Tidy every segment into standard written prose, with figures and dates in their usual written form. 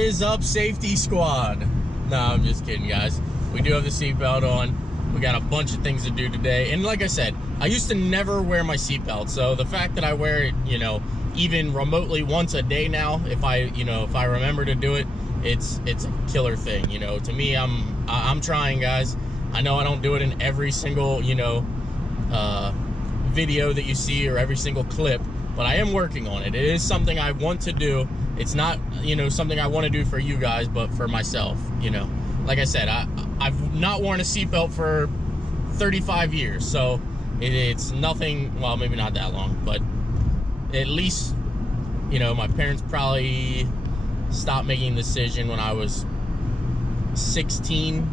is up, safety squad? No, I'm just kidding, guys. We do have the seatbelt on. We got a bunch of things to do today. And like I said, I used to never wear my seatbelt. So the fact that I wear it, you know, even remotely once a day now, if I remember to do it, it's a killer thing. You know, to me, I'm trying, guys. I know I don't do it in every single, you know, video that you see or every single clip, but I am working on it. It is something I want to do. It's not, you know, something I want to do for you guys, but for myself, you know. Like I said, I've not worn a seatbelt for 35 years, so it's nothing, well, maybe not that long, but at least, you know, my parents probably stopped making the decision when I was 16,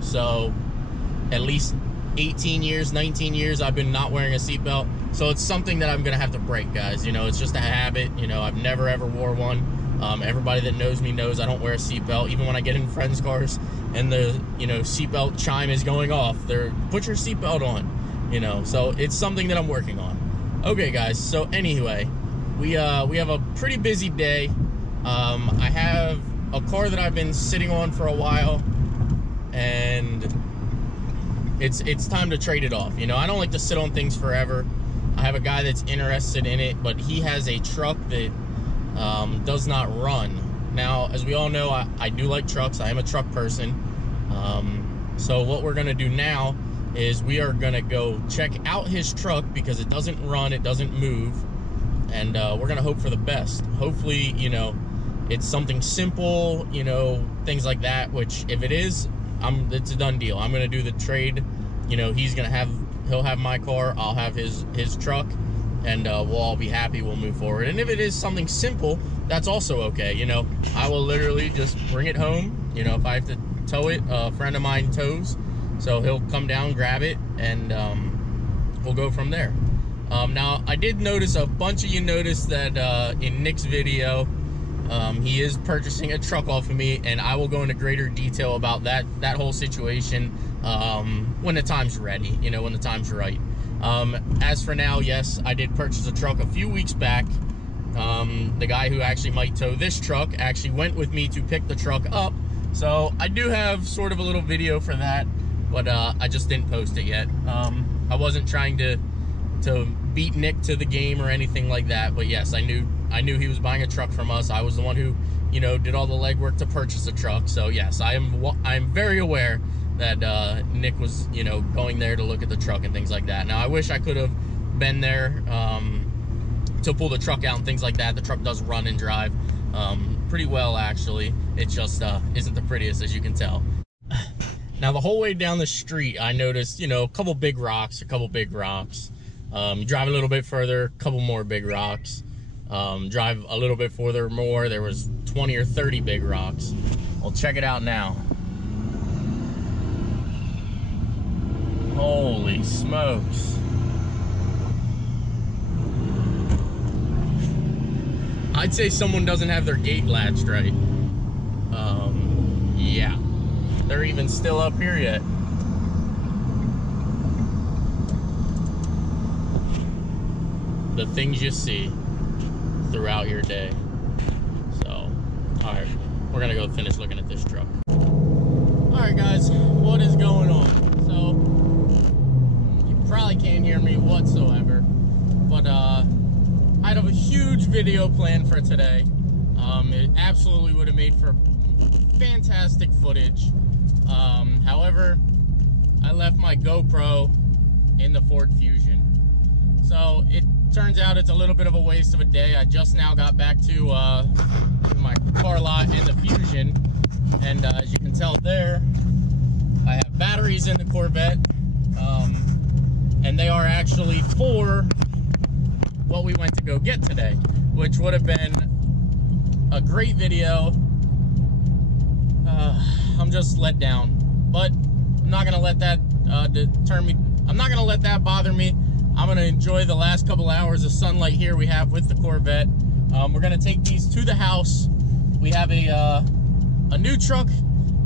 so at least 18 years, 19 years I've been not wearing a seatbelt. So it's something that I'm gonna have to break, guys. You know, it's just a habit. You know, I've never ever wore one. Everybody that knows me knows I don't wear a seatbelt. Even when I get in friends' cars and the, you know, seatbelt chime is going off, they're, put your seatbelt on, you know. So it's something that I'm working on. Okay, guys, so anyway, we have a pretty busy day. I have a car that I've been sitting on for a while, and it's time to trade it off. You know, I don't like to sit on things forever. I have a guy that's interested in it, but he has a truck that does not run. Now, as we all know, I do like trucks. I am a truck person. So what we're gonna do now is we are gonna go check out his truck because it doesn't run, it doesn't move, and we're gonna hope for the best. Hopefully, you know, it's something simple, you know, things like that, which if it is, it's a done deal. I'm gonna do the trade. You know, he'll have my car, I'll have his truck, and we'll all be happy. We'll move forward. And if it is something simple, that's also okay. You know, I will literally just bring it home. You know, if I have to tow it, a friend of mine tows, so he'll come down, grab it, and we'll go from there. Now, I did notice a bunch of you noticed that in Nick's video, he is purchasing a truck off of me, and I will go into greater detail about that whole situation when the time's ready, you know, when the time's right. As for now, yes, I did purchase a truck a few weeks back. The guy who actually might tow this truck actually went with me to pick the truck up, so I do have sort of a little video for that, but I just didn't post it yet. I wasn't trying to beat Nick to the game or anything like that, but yes, I knew he was buying a truck from us. I was the one who, you know, did all the legwork to purchase a truck. So yes, I'm very aware that Nick was, you know, going there to look at the truck and things like that. Now, I wish I could have been there to pull the truck out and things like that. The truck does run and drive pretty well, actually. It just isn't the prettiest, as you can tell. Now, the whole way down the street, I noticed, you know, a couple big rocks. You drive a little bit further, a couple more big rocks. Drive a little bit further more, there was 20 or 30 big rocks. Well, check it out now. Holy smokes. I'd say someone doesn't have their gate latched right. Yeah. They're even still up here yet. The things you see throughout your day. So, all right, we're gonna go finish looking at this truck. All right, guys, what is going on? So, you probably can't hear me whatsoever, but I have a huge video planned for today. It absolutely would have made for fantastic footage. However, I left my GoPro in the Ford Fusion. So it turns out it's a little bit of a waste of a day. I just now got back to my car lot and the Fusion, and as you can tell there, I have batteries in the Corvette, and they are actually for what we went to go get today, which would have been a great video. I'm just let down, but I'm not gonna let that deter me. I'm not gonna let that bother me. I'm gonna enjoy the last couple hours of sunlight here we have with the Corvette. We're gonna take these to the house. We have a new truck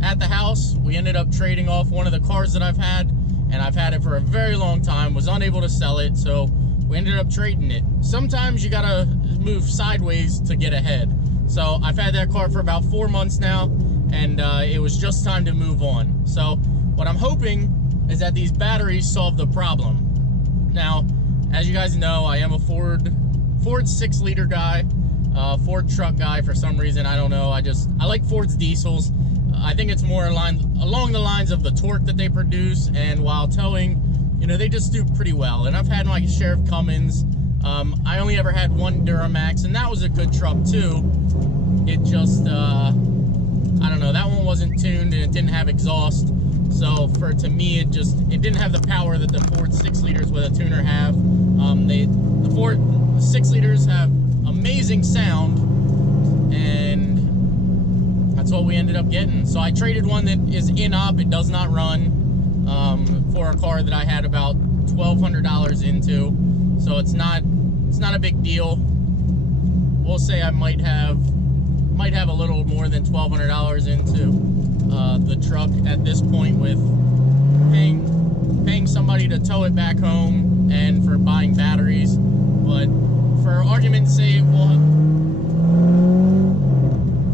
at the house. We ended up trading off one of the cars that I've had, and I've had it for a very long time, was unable to sell it, so we ended up trading it. Sometimes you gotta move sideways to get ahead. So I've had that car for about 4 months now, and it was just time to move on. So what I'm hoping is that these batteries solve the problem. Now, as you guys know, I am a Ford 6-liter guy, Ford truck guy for some reason. I don't know. I like Ford's diesels. I think it's more along the lines of the torque that they produce, and while towing, you know, they just do pretty well. And I've had my share of Cummins. I only ever had one Duramax, and that was a good truck too. It just, I don't know, that one wasn't tuned and it didn't have exhaust. So to me, it didn't have the power that the Ford 6-liters with a tuner have. The Ford 6-liters have amazing sound, and that's what we ended up getting. So I traded one that is in-op, it does not run, for a car that I had about $1,200 into. So it's not a big deal. We'll say I might have a little more than $1,200 into the truck at this point, with paying somebody to tow it back home and for buying batteries. But for argument's sake,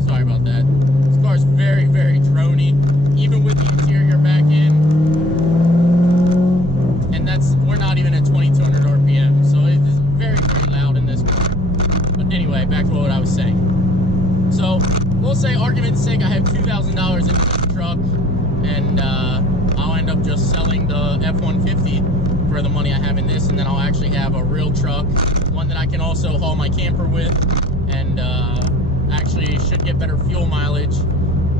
sorry about that. This car's very, very droney, even with the interior back in. And we're not even at 2,200 RPM, so it is very, very loud in this car. But anyway, back to what I was saying. So we'll say, argument's sake, I have $2,000 into this truck, and I'll end up just selling the F-150 for the money I have in this, and then I'll actually have a real truck, one that I can also haul my camper with, and actually should get better fuel mileage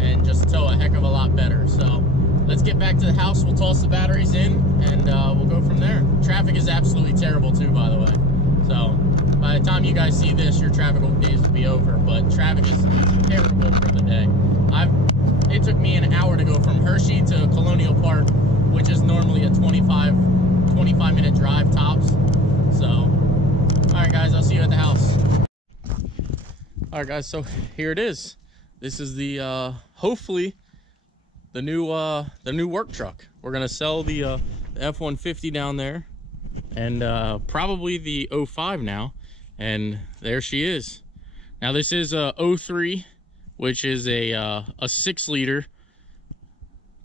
and just tow a heck of a lot better. So let's get back to the house. We'll toss the batteries in, and we'll go from there. Traffic is absolutely terrible too, by the way. So by the time you guys see this, your traffic days will be over, but traffic is terrible for the day. It took me an hour to go from Hershey to Colonial Park, which is normally a 25-minute drive tops. So, all right, guys, I'll see you at the house. All right, guys, so here it is. This is the hopefully the new work truck. We're gonna sell the F-150 down there, and probably the 05 now, and there she is. Now this is a 03, which is a 6-liter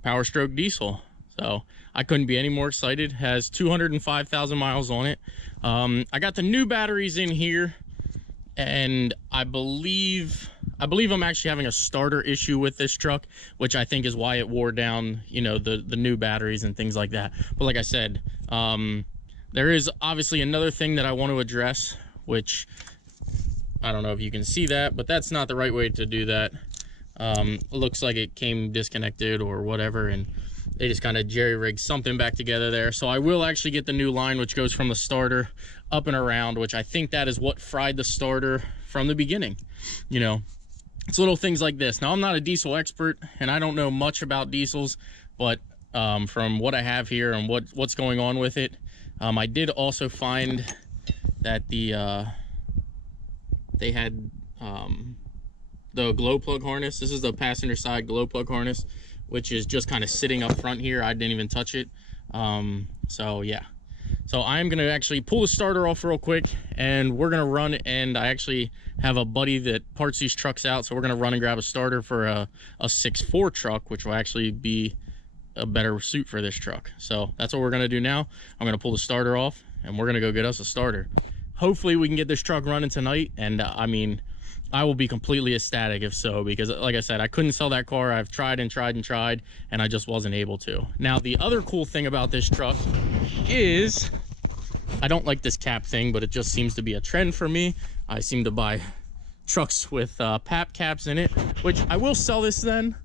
Power Stroke diesel. So I couldn't be any more excited. Has 205,000 miles on it. I got the new batteries in here, and I believe I'm actually having a starter issue with this truck, which I think is why it wore down, you know, the new batteries and things like that. But like I said, there is obviously another thing that I want to address, which I don't know if you can see that, but that's not the right way to do that. It looks like it came disconnected or whatever, and they just kind of jerry-rigged something back together there. So I will actually get the new line, which goes from the starter up and around, which I think that is what fried the starter from the beginning. You know, it's little things like this. Now, I'm not a diesel expert, and I don't know much about diesels, but from what I have here and what's going on with it, I did also find that they had the glow plug harness. This is the passenger side glow plug harness, which is just kind of sitting up front here. I didn't even touch it. So yeah, so I'm gonna actually pull the starter off real quick, and we're gonna run, and I actually have a buddy that parts these trucks out, so we're gonna run and grab a starter for a 6.4 truck, which will actually be a better suit for this truck. So that's what we're gonna do now. I'm gonna pull the starter off, and we're gonna go get us a starter. Hopefully we can get this truck running tonight, and I mean, I will be completely ecstatic if so, because like I said, I couldn't sell that car. I've tried and tried and tried, and I just wasn't able to. Now, the other cool thing about this truck is, I don't like this cap thing, but it just seems to be a trend for me. I seem to buy trucks with PAP caps in it, which I will sell this then.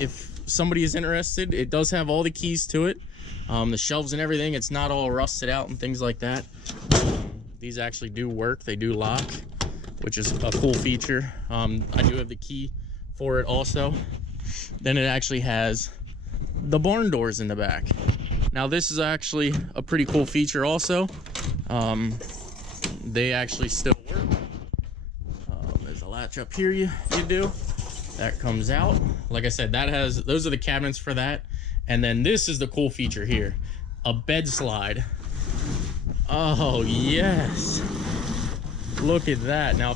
If somebody is interested, it does have all the keys to it. The shelves and everything, it's not all rusted out and things like that. These actually do work, they do lock, which is a cool feature. I do have the key for it also. Then it actually has the barn doors in the back. Now this is actually a pretty cool feature also. They actually still work. There's a latch up here you do. That comes out. Like I said, those are the cabinets for that. And then this is the cool feature here, a bed slide. Oh yes, look at that. Now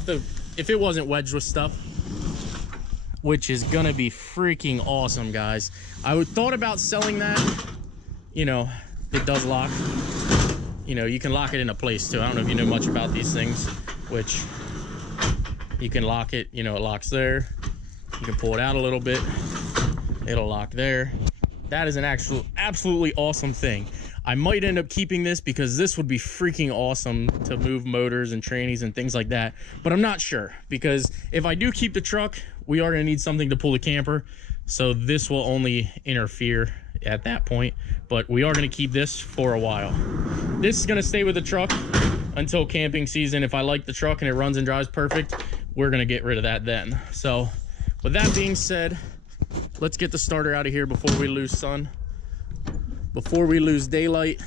if it wasn't wedged with stuff, which is gonna be freaking awesome, guys. I thought about selling that. You know, it does lock. You know, you can lock it into place too. I don't know if you know much about these things, which you can lock it, you know, it locks there. You can pull it out a little bit. It'll lock there. That is an absolutely awesome thing. I might end up keeping this because this would be freaking awesome to move motors and trannies and things like that. But I'm not sure, because if I do keep the truck, we are gonna need something to pull the camper. So this will only interfere at that point, but we are gonna keep this for a while. This is gonna stay with the truck until camping season. If I like the truck and it runs and drives perfect, we're gonna get rid of that then. So with that being said, let's get the starter out of here before we lose sun, before we lose daylight.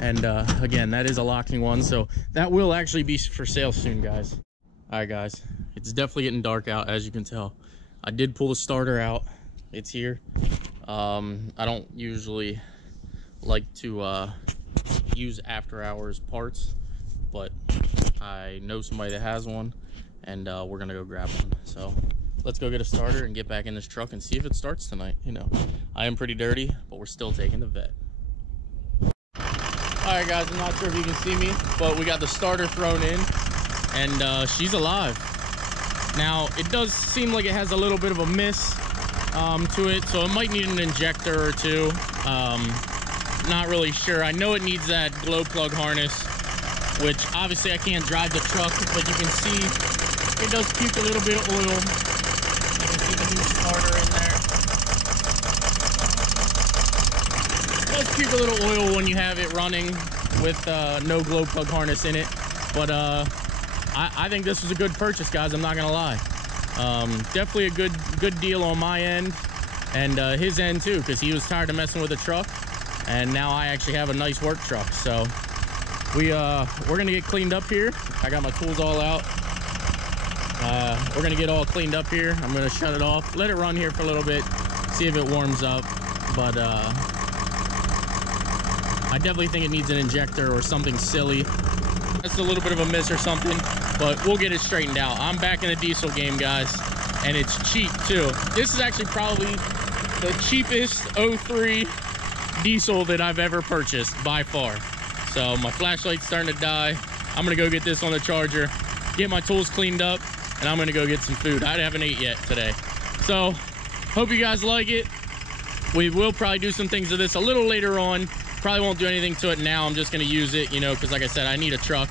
And again, that is a locking one, so that will actually be for sale soon, guys. All right, guys, it's definitely getting dark out, as you can tell. I did pull the starter out. It's here. I don't usually like to use after hours parts, but I know somebody that has one, and we're gonna go grab one. So let's go get a starter and get back in this truck and see if it starts tonight. You know, I am pretty dirty, but we're still taking the vet. All right, guys, I'm not sure if you can see me, but we got the starter thrown in, and she's alive. Now, it does seem like it has a little bit of a miss to it, so it might need an injector or two. Not really sure. I know it needs that glow plug harness, which obviously I can't drive the truck, but you can see it does puke a little bit of oil. You can see the new starter in there. It does puke a little oil when you have it running with no glow plug harness in it, but I think this was a good purchase, guys. I'm not gonna lie. Definitely a good deal on my end, and his end too, because he was tired of messing with the truck, and now I actually have a nice work truck. So we're gonna get cleaned up here. I got my tools all out. We're gonna get all cleaned up here. I'm gonna shut it off, let it run here for a little bit, see if it warms up. But I definitely think it needs an injector or something silly. That's a little bit of a miss or something, but we'll get it straightened out. I'm back in the diesel game, guys, and it's cheap too. This is actually probably the cheapest 03 diesel that I've ever purchased by far. So my flashlight's starting to die. I'm gonna go get this on the charger, get my tools cleaned up, and I'm gonna go get some food. I haven't ate yet today. So hope you guys like it. We will probably do some things to this a little later on. Probably won't do anything to it now. I'm just gonna use it, you know, because like I said, I need a truck,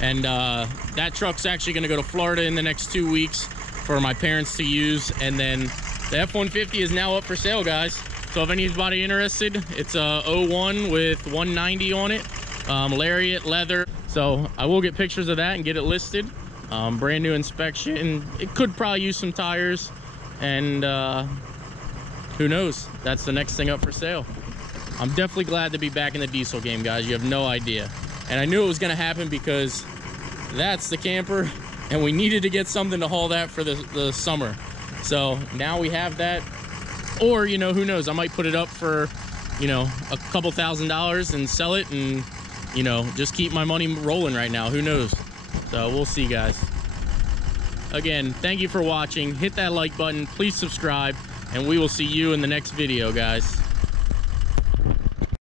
and that truck's actually gonna go to Florida in the next 2 weeks for my parents to use. And then the F-150 is now up for sale, guys. So if anybody interested, it's a 01 with 190 on it, Lariat leather. So I will get pictures of that and get it listed. Brand new inspection. It could probably use some tires, and who knows, that's the next thing up for sale. I'm definitely glad to be back in the diesel game, guys. You have no idea. And I knew it was gonna happen because that's the camper, and we needed to get something to haul that for the summer. So now we have that. Or, you know, who knows, I might put it up for, you know, a couple $1,000s and sell it, and, you know, just keep my money rolling right now. Who knows? So we'll see, guys. Again, thank you for watching. Hit that like button, please subscribe, and we will see you in the next video, guys.